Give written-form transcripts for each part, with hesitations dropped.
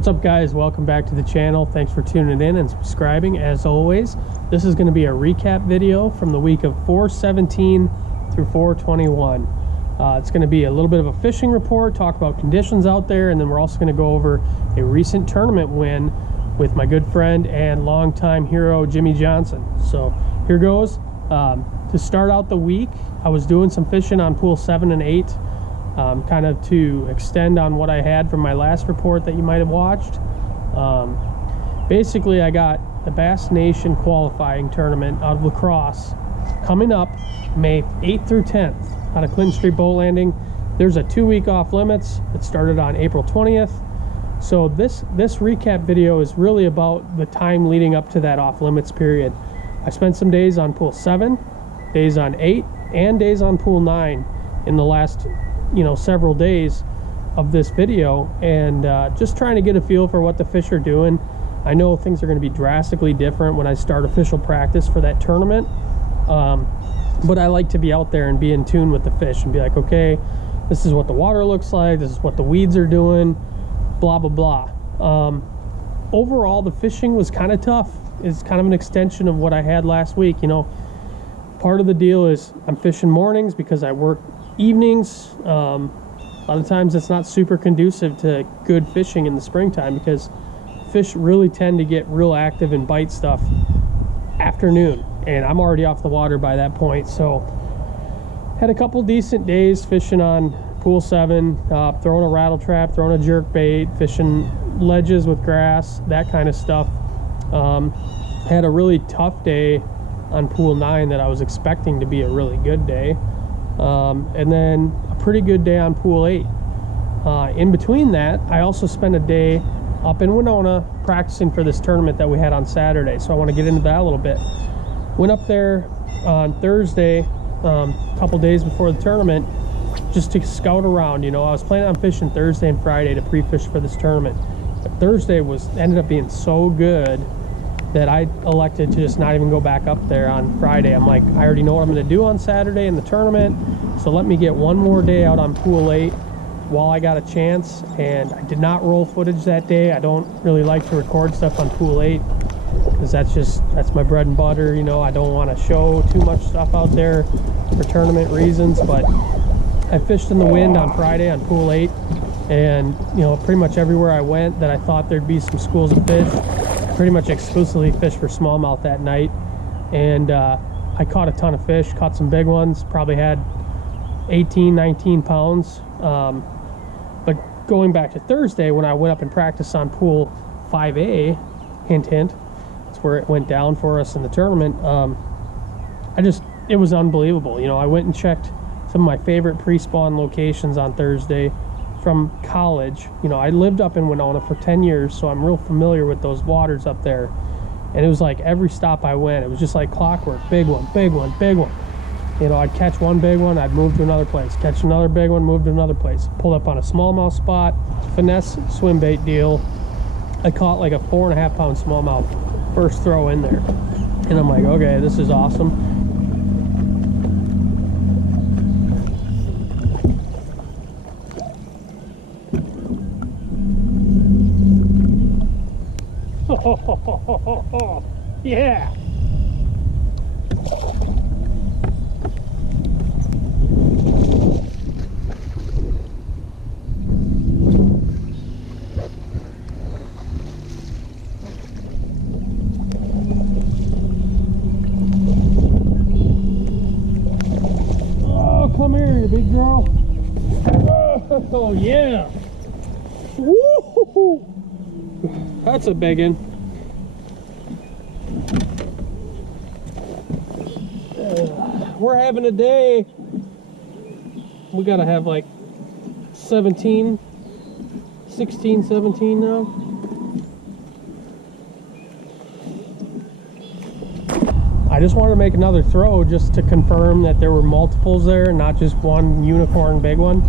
What's up, guys? Welcome back to the channel. Thanks for tuning in and subscribing. As always, this is going to be a recap video from the week of 4/17 through 4/21. It's going to be a little bit of a fishing report, talk about conditions out there, and then we're also going to go over a recent tournament win with my good friend and longtime hero Jimmy Johnson. So here goes. To start out the week, I was doing some fishing on pool 7 and 8. Kind of to extend on what I had from my last report that you might have watched. Basically, I got the Bass Nation qualifying tournament out of La Crosse coming up May 8th through 10th out of Clinton Street Boat Landing. There's a 2-week off limits. It started on April 20th. So this recap video is really about the time leading up to that off limits period. I spent some days on pool 7, days on 8, and days on pool 9 in the last several days of this video, and just trying to get a feel for what the fish are doing. I know things are going to be drastically different when I start official practice for that tournament, but I like to be out there and be in tune with the fish and be like, okay, this is what the water looks like, this is what the weeds are doing, blah blah blah. Overall, the fishing was kind of tough. It's kind of an extension of what I had last week. Part of the deal is I'm fishing mornings because I work evenings. A lot of times it's not super conducive to good fishing in the springtime because fish really tend to get real active and bite stuff afternoon, and I'm already off the water by that point. So had a couple decent days fishing on pool 7, throwing a rattle trap, throwing a jerk bait, fishing ledges with grass, that kind of stuff. Had a really tough day on pool 9 that I was expecting to be a really good day. And then a pretty good day on pool 8. In between that, I also spent a day up in Winona practicing for this tournament that we had on Saturday. So I want to get into that a little bit. Went up there on Thursday, a couple days before the tournament, just to scout around. I was planning on fishing Thursday and Friday to pre-fish for this tournament. But Thursday ended up being so good that I elected to just not even go back up there on Friday. I'm like, I already know what I'm going to do on Saturday in the tournament, so let me get one more day out on pool 8 while I got a chance. And I did not roll footage that day. I don't really like to record stuff on pool 8 because that's my bread and butter. I don't want to show too much stuff out there for tournament reasons. But I fished in the wind on Friday on pool 8, and pretty much everywhere I went that I thought there'd be some schools of fish, pretty much exclusively fished for smallmouth that night. And I caught a ton of fish, caught some big ones, probably had 18, 19 pounds. But going back to Thursday, when I went up and practiced on pool 5A, hint hint, that's where it went down for us in the tournament. It was unbelievable. I went and checked some of my favorite pre-spawn locations on Thursday from college. I lived up in Winona for 10 years, so I'm real familiar with those waters up there. And it was like every stop I went, it was just like clockwork. Big one, big one, big one. I'd catch one big one, I'd move to another place. Catch another big one, move to another place. Pulled up on a smallmouth spot, finesse swim bait deal. I caught like a 4.5 pound smallmouth first throw in there. And I'm like, okay, this is awesome. Yeah. Oh, come here, you big girl. Oh, yeah. Woo-hoo-hoo. That's a big one. We're having a day. We gotta have like 16, 17 now. I just wanted to make another throw just to confirm that there were multiples there, not just one unicorn big one.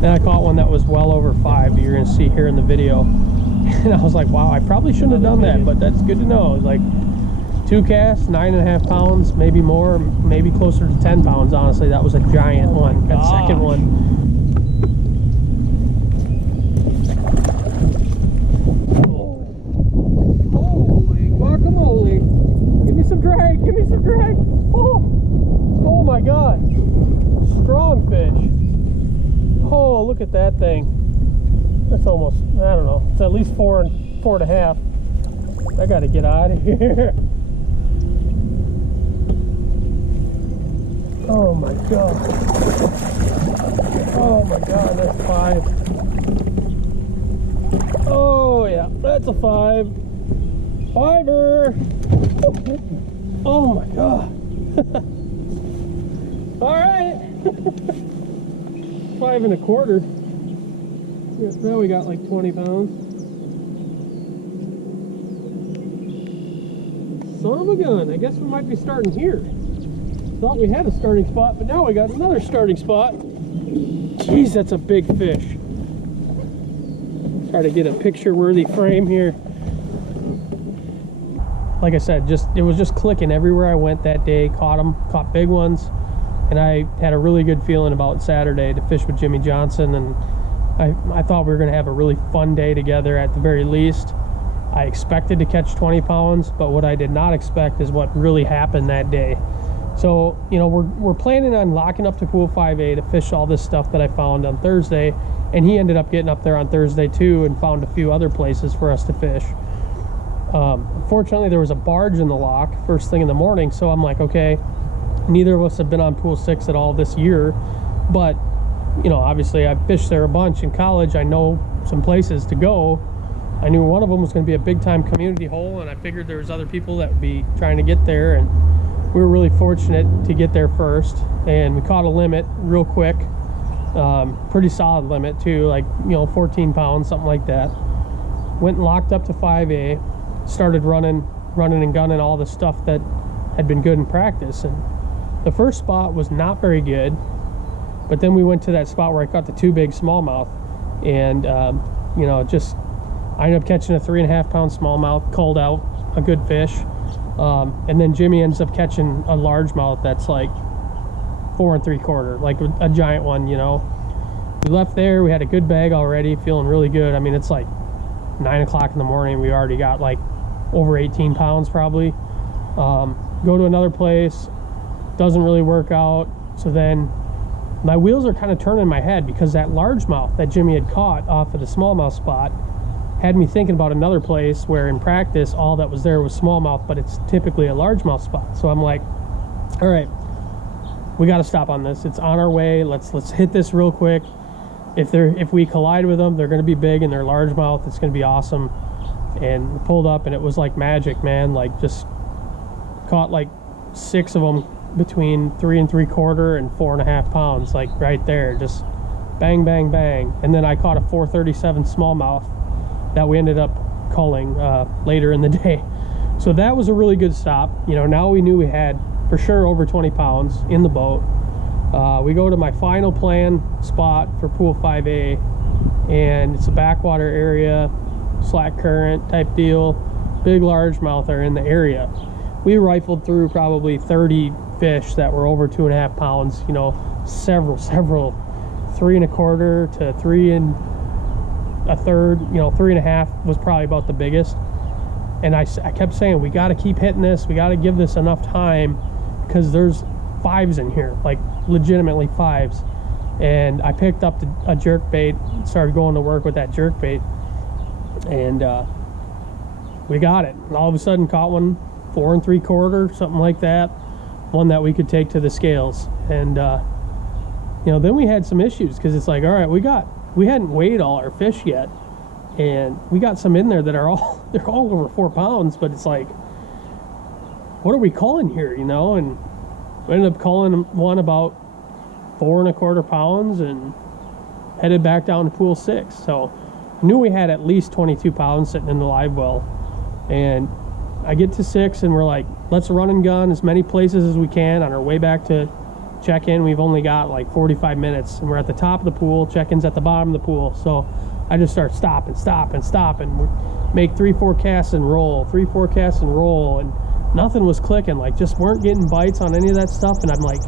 Then I caught one that was well over 5 that you're gonna see here in the video. And I was like, wow, I probably shouldn't have done that, but that's good to know. Like 2 casts, 9.5 pounds, maybe more, maybe closer to 10 pounds, honestly. That was a giant one, that second one. that thing. That's almost, I don't know, it's at least 4.5. I gotta get out of here. Oh my god. Oh my god, that's 5. Oh yeah, that's a 5. Fiver. Oh my god. All right. 5.25. Now we got like 20 pounds. Son of a gun. I guess we might be starting here. Thought we had a starting spot, but now we got another starting spot. Jeez, that's a big fish. Try to get a picture-worthy frame here. Like I said, it was just clicking everywhere I went that day. Caught big ones, and I had a really good feeling about Saturday to fish with Jimmy Johnson, and I thought we were going to have a really fun day together at the very least. I expected to catch 20 pounds, but what I did not expect is what really happened that day. So, you know, we're planning on locking up to pool 5A to fish all this stuff that I found on Thursday, and he ended up getting up there on Thursday too and found a few other places for us to fish. Unfortunately, there was a barge in the lock first thing in the morning, so I'm like, okay, neither of us have been on pool 6 at all this year, but, you know, obviously I've fished there a bunch in college. I know some places to go. I knew one of them was going to be a big-time community hole, and I figured there was other people that would be trying to get there, and we were really fortunate to get there first, and we caught a limit real quick. Pretty solid limit too, like, you know, 14 pounds, something like that. Went and locked up to 5A, started running and gunning all the stuff that had been good in practice. And the first spot was not very good, but then we went to that spot where I caught the 2 big smallmouth, and you know, I ended up catching a 3.5 pound smallmouth, culled out a good fish. And then Jimmy ends up catching a largemouth that's like 4 3/4, like a giant one, you know. We left there, we had a good bag already, feeling really good. I mean, it's like 9 o'clock in the morning, we already got like over 18 pounds probably. Go to another place, doesn't really work out. So then my wheels are kind of turning in my head, because that largemouth that Jimmy had caught off of the smallmouth spot had me thinking about another place where in practice all that was there was smallmouth, but it's typically a largemouth spot. So I'm like, all right, we got to stop on this. It's on our way. Let's hit this real quick. If we collide with them, they're going to be big, and they're largemouth. It's going to be awesome. And we pulled up, and it was like magic, man. Like, just caught like 6 of them between 3 3/4 and 4.5 pounds, like right there, just bang, bang, bang. And then I caught a 437 smallmouth that we ended up culling later in the day. So that was a really good stop. You know, now we knew we had for sure over 20 pounds in the boat. We go to my final plan spot for pool 5A, and it's a backwater area, slack current type deal. Big largemouth are in the area. We rifled through probably 30 fish that were over 2.5 pounds, you know, several 3 1/4 to 3 1/3, you know, 3.5 was probably about the biggest. And I kept saying, we got to keep hitting this, we got to give this enough time, because there's 5s in here, like legitimately 5s. And I picked up a jerk bait, started going to work with that jerk bait, and we got it. And all of a sudden caught one 4 3/4, something like that, one that we could take to the scales. And you know, then we had some issues, because it's like, all right, we hadn't weighed all our fish yet, and we got some in there that are they're all over 4 pounds, but it's like, what are we calling here, you know? And we ended up calling one about 4 1/4 pounds and headed back down to pool 6. So I knew we had at least 22 pounds sitting in the live well. And I get to 6, and we're like, let's run and gun as many places as we can on our way back to check-in. We've only got like 45 minutes, and we're at the top of the pool. Check-in's at the bottom of the pool. So I just start stop and make 3-4 casts and roll, 3-4 casts and roll, and nothing was clicking. Like, just weren't getting bites on any of that stuff. And I'm like,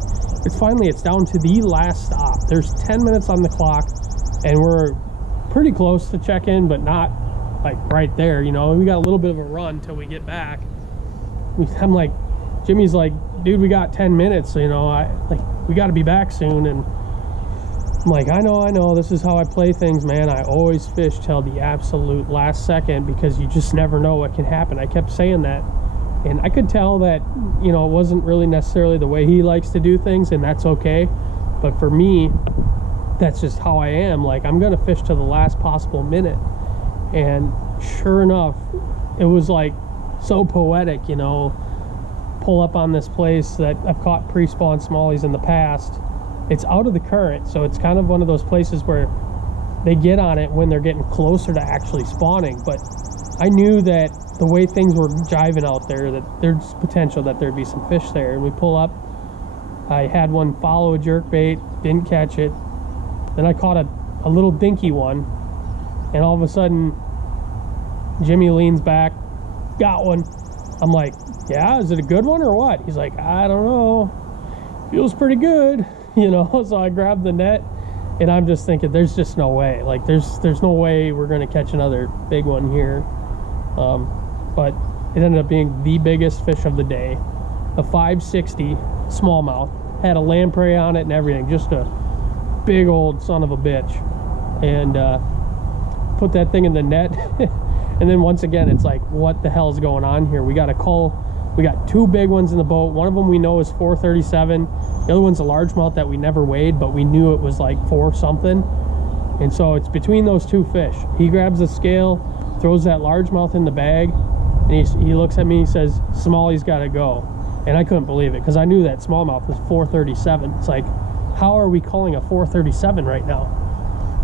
it's down to the last stop. There's 10 minutes on the clock, and we're pretty close to check-in, but not like right there, you know. We got a little bit of a run till we get back. I'm like, Jimmy's like, dude, we got 10 minutes, you know, we got to be back soon. And I'm like, I know, this is how I play things, man. I always fish till the absolute last second because you just never know what can happen. I kept saying that. And I could tell that, you know, it wasn't really necessarily the way he likes to do things, and that's okay. But for me, that's just how I am. Like, I'm going to fish to the last possible minute. And sure enough, it was like so poetic, you know. Pull up on this place that I've caught pre-spawn smallies in the past. It's out of the current, so it's kind of one of those places where they get on it when they're getting closer to actually spawning. But I knew that the way things were jiving out there, that there's potential that there'd be some fish there. And we pull up. I had one follow a jerkbait, didn't catch it. Then I caught a little dinky one, and all of a sudden Jimmy leans back, got one. I'm like, yeah, is it a good one or what? He's like, I don't know, feels pretty good, you know. So I grabbed the net, and I'm just thinking, there's just no way. Like, there's no way we're gonna catch another big one here. But it ended up being the biggest fish of the day, a 560 smallmouth. Had a lamprey on it and everything, just a big old son of a bitch. And put that thing in the net. And then once again, it's like, what the hell's going on here? We got a cull. We got two big ones in the boat. One of them we know is 437. The other one's a largemouth that we never weighed, but we knew it was like 4 something. And so it's between those two fish. He grabs the scale, throws that largemouth in the bag, and he looks at me and he says, Smalley's got to go. And I couldn't believe it, because I knew that smallmouth was 437. It's like, how are we calling a 437 right now?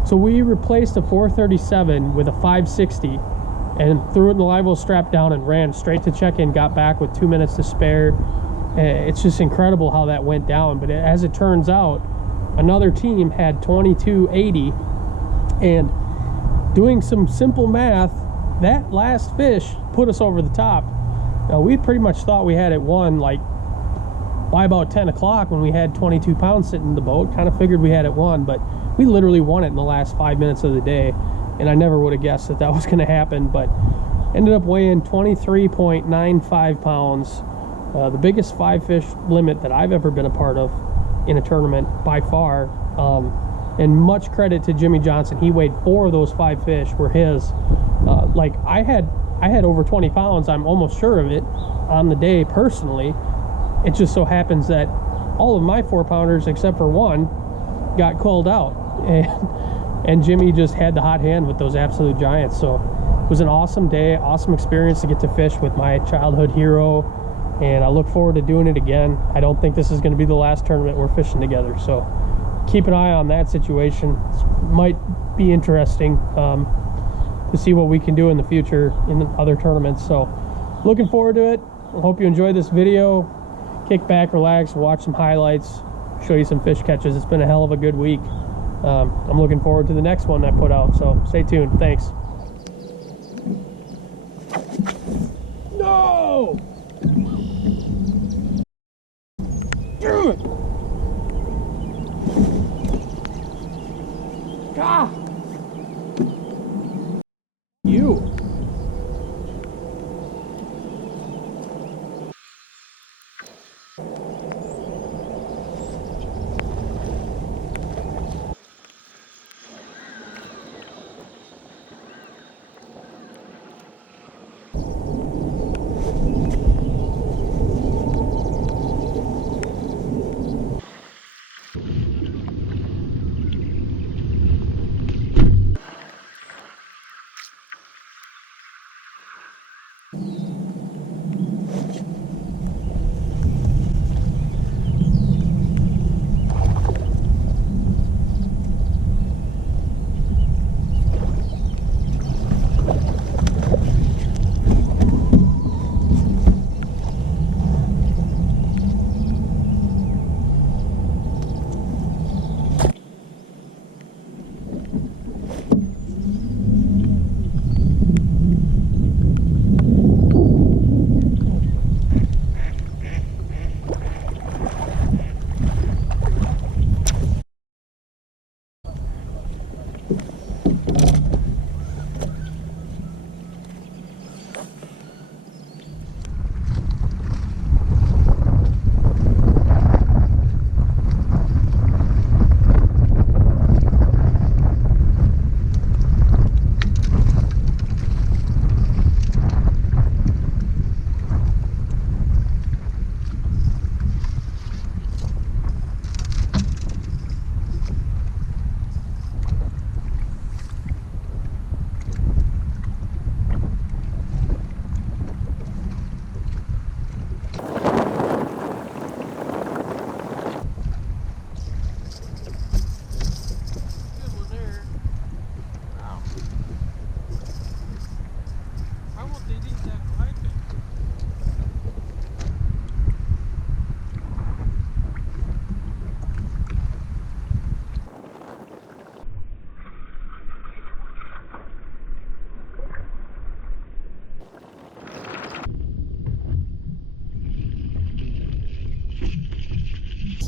So we replaced a 437 with a 560 and threw it in the live well, strapped down, and ran straight to check-in, got back with 2 minutes to spare. It's just incredible how that went down. But as it turns out, another team had 2280, and doing some simple math, that last fish put us over the top. Now, we pretty much thought we had it won like by about 10 o'clock when we had 22 pounds sitting in the boat. Kind of figured we had it won, but we literally won it in the last 5 minutes of the day. And I never would have guessed that that was going to happen, but ended up weighing 23.95 pounds. The biggest 5 fish limit that I've ever been a part of in a tournament by far. And much credit to Jimmy Johnson. He weighed 4 of those 5 fish were his. Like I had over 20 pounds, I'm almost sure of it, on the day personally. It just so happens that all of my 4-pounders except for one got culled out. And Jimmy just had the hot hand with those absolute giants. So it was an awesome day, awesome experience to get to fish with my childhood hero, and I look forward to doing it again. I don't think this is going to be the last tournament we're fishing together, so keep an eye on that situation. It might be interesting to see what we can do in the future in other tournaments. So looking forward to it. I hope you enjoyed this video. Kick back, relax, watch some highlights, show you some fish catches. It's been a hell of a good week. I'm looking forward to the next one I put out, so stay tuned. Thanks. No! Ah! You!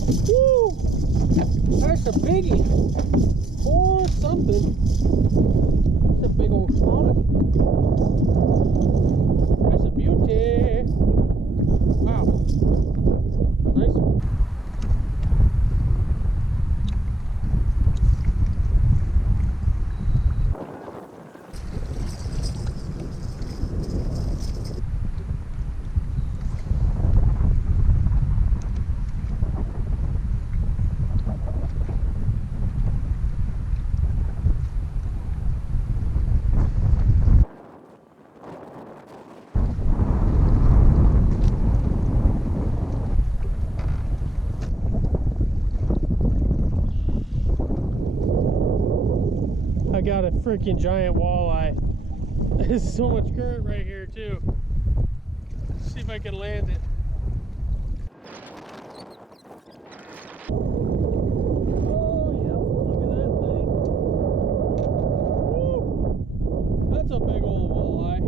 Woo! That's a biggie. Or something. That's a big old smallie. That's a beauty. Wow. Nice. I got a freaking giant walleye. There's so much current right here too. Let's see if I can land it. Oh yeah, look at that thing. Woo! That's a big old walleye.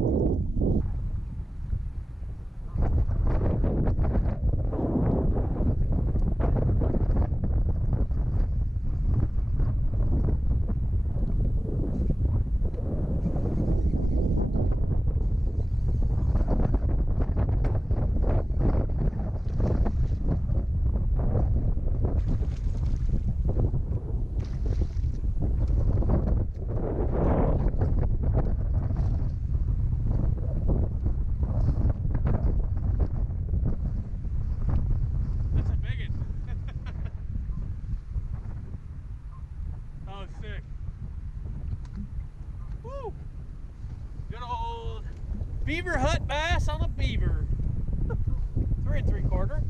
Oh, sick. Woo! Good old beaver hut bass on a beaver. 3 3/4.